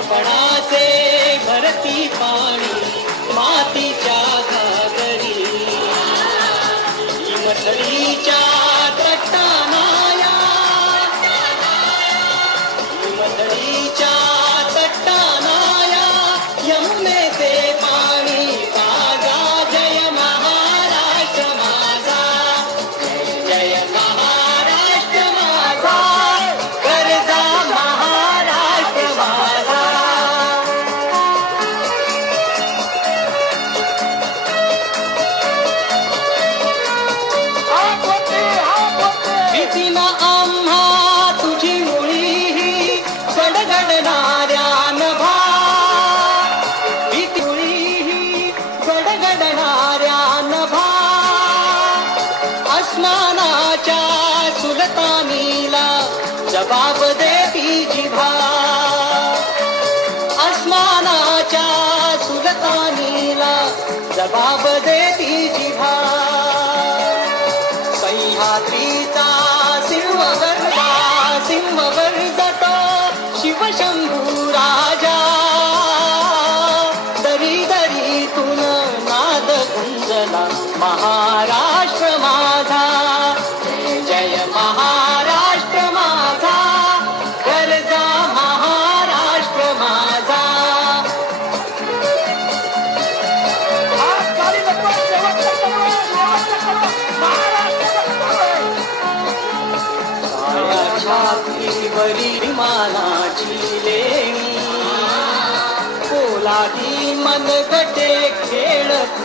बालपणाचे भरती पाणी मातीच्या घागरी हिमथडीच्या तट्टानाया हिमथडीच्या तट्टानाया यमुनेचे पाणी ताजा जय महाराष्ट्र माझा जय महाराष्ट्र माझा गरजा महाराष्ट्र माझा भीतीनं आम्हा तुझी मुळी ही गडगडणाऱ्या नभा भीती मुळी ही गडगडणाऱ्या नभा अस्मानाच्या सुलतानीला जबाब देती जिभा अस्मानाच्या सुलतानीला जबाब देती जिभा सह्याद्रीचा सिंहवर जातो शिवशंभू राजा दरी दरीतून नाद गुंजला महाराष्ट्र माझा जय जय महाराष्ट्र माझा गरजा महाराष्ट्र माझा छातीवरी विमानाची लेणी पोलादी मनगटे खेळत